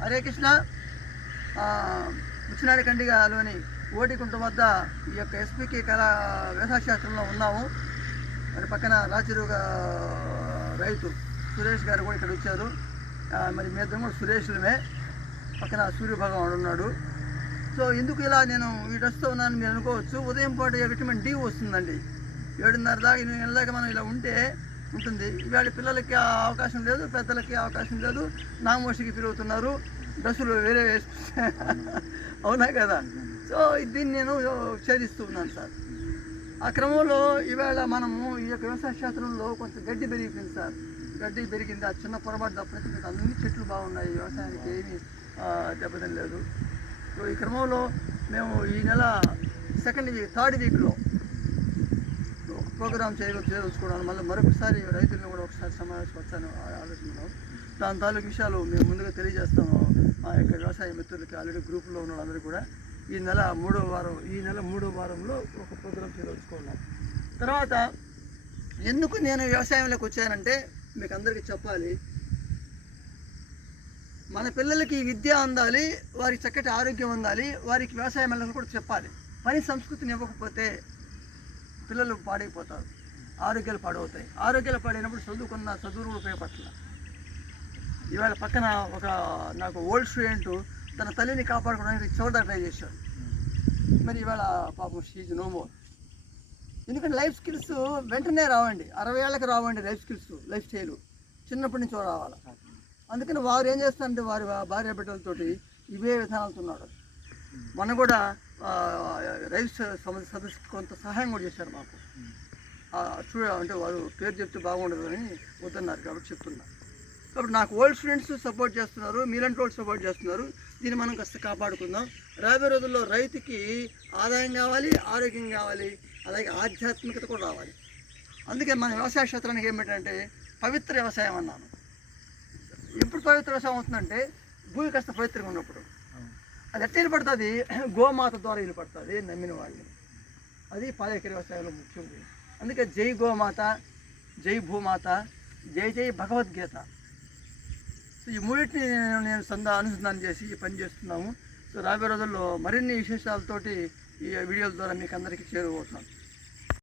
హరే కృష్ణ. ముచ్చినాడి కండిగాలోని ఓటికుంట వద్ద ఈ యొక్క ఎస్పీకే కళా వ్యవసాయశాస్త్రంలో ఉన్నాము. మరి పక్కన రాచిరుగా రైతు సురేష్ గారు కూడా ఇక్కడ వచ్చారు. మరి మీ ఇద్దరు కూడా సురేష్లమే. పక్కన సూర్యభగవానుడు ఉన్నాడు. సో ఎందుకు ఇలా నేను ఈ డ్రెస్తో ఉన్నాను మీరు అనుకోవచ్చు. ఉదయం పూట విటమిన్ డి వస్తుందండి. ఏడున్నర దాకా ఎనిమిది గంటల దాకా మనం ఇలా ఉంటే ఉంటుంది. ఇవాళ పిల్లలకి ఆ అవకాశం లేదు పెద్దలకి అవకాశం లేదు. నామోషికి పెరుగుతున్నారు డ్రెస్సులు వేరే వేసుకుంటే అవునా కదా? సో దీన్ని నేను ఛేదిస్తూ ఉన్నాను సార్. ఆ క్రమంలో ఈవేళ మనము ఈ యొక్క వ్యవసాయ క్షేత్రంలో కొంచెం గడ్డి పెరిగిపోయింది సార్. గడ్డి పెరిగింది. ఆ చిన్న పొరపాటు తప్పనిసరి మీకు అన్ని చెట్లు బాగున్నాయి. వ్యవసాయానికి ఏమీ ఆ, దెబ్బతినలేదు. సో ఈ క్రమంలో మేము ఈ నెల సెకండ్ వీక్ థర్డ్ వీక్లో ప్రోగ్రాం ప్రోగ్రామ్ చేయ చేయదలుచుకోవడం మళ్ళీ మరొకసారి రైతులను కూడా ఒకసారి సమావేశం వచ్చాను ఆలోచనలో. దాని తాలూకు విషయాలు మేము ముందుగా తెలియజేస్తాము. మా యొక్క వ్యవసాయ మిత్రులకి ఆల్రెడీ గ్రూప్లో ఉన్న అందరూ కూడా ఈ నెల మూడో వారం ఈ నెల మూడో వారంలో ఒక ప్రోగ్రామ్ చేయదలుచుకున్నాం తర్వాత ఎందుకు నేను వ్యవసాయంలోకి వచ్చానంటే మీకు అందరికీ చెప్పాలి. మన పిల్లలకి విద్య అందాలి వారికి చక్కటి ఆరోగ్యం అందాలి వారికి వ్యవసాయం వెళ్ళాలని కూడా చెప్పాలి. పని సంస్కృతిని ఇవ్వకపోతే పిల్లలు పాడైపోతారు. ఆరోగ్యాలు పాడవుతాయి. ఆరోగ్యాలు పాడైనప్పుడు చదువుకున్న చదువులు కూడా ఉపయోగపడాలి ఇవాళ పక్కన ఒక నాకు ఓల్డ్ స్టూడెంట్ తన తల్లిని కాపాడుకోవడానికి చోట ట్రై చేశాడు. మరి ఇవాళ పాపం షీజ్ నో మోర్ ఎందుకంటే లైఫ్ స్కిల్స్ వెంటనే రావండి. అరవై ఏళ్ళకి రావండి లైఫ్ స్కిల్స్ లైఫ్ స్టైల్ చిన్నప్పటి నుంచి రావాలి. అందుకని వారు ఏం చేస్తారంటే వారి భార్య బిడ్డలతోటి ఇవే విధానాలతో ఉన్నారు మనం కూడా ఆ, రైతు సదస్సుకి కొంత సహాయం కూడా చేశారు మాకు. చూడ అంటే వారు పేరు చెప్తే బాగుండదని వద్దన్నారు కాబట్టి చెప్తున్నా. కాబట్టి నాకు ఓల్డ్ స్టూడెంట్స్ సపోర్ట్ చేస్తున్నారు మీలాంటి వాళ్ళు సపోర్ట్ చేస్తున్నారు. దీన్ని మనం కాస్త కాపాడుకుందాం. రాబోయే రోజుల్లో రైతుకి ఆదాయం కావాలి ఆరోగ్యం కావాలి అలాగే ఆధ్యాత్మికత కూడా రావాలి. అందుకే మన వ్యవసాయ క్షేత్రానికి ఏమిటంటే పవిత్ర వ్యవసాయం అన్నాను. ఎప్పుడు పవిత్ర వ్యవసాయం అవుతుందంటే భూమి కాస్త పవిత్రంగా ఉన్నప్పుడు. అది ఎట్లా ఇల్లు పడుతుంది గోమాత ద్వారా ఇల్లు పడుతుంది నమ్మిన వాళ్ళని అది పాలేకరి వ్యవసాయంలో ముఖ్యం అందుకే జై గోమాత జై భూమాత జై జై భగవద్గీత. సో ఈ మూడింటిని నేను నేను సందా అనుసంధానం చేసి ఈ పని చేస్తున్నాము. సో రాబోయే రోజుల్లో మరిన్ని విశేషాలతోటి ఈ వీడియోల ద్వారా మీకు అందరికీ చేరువవుతున్నాను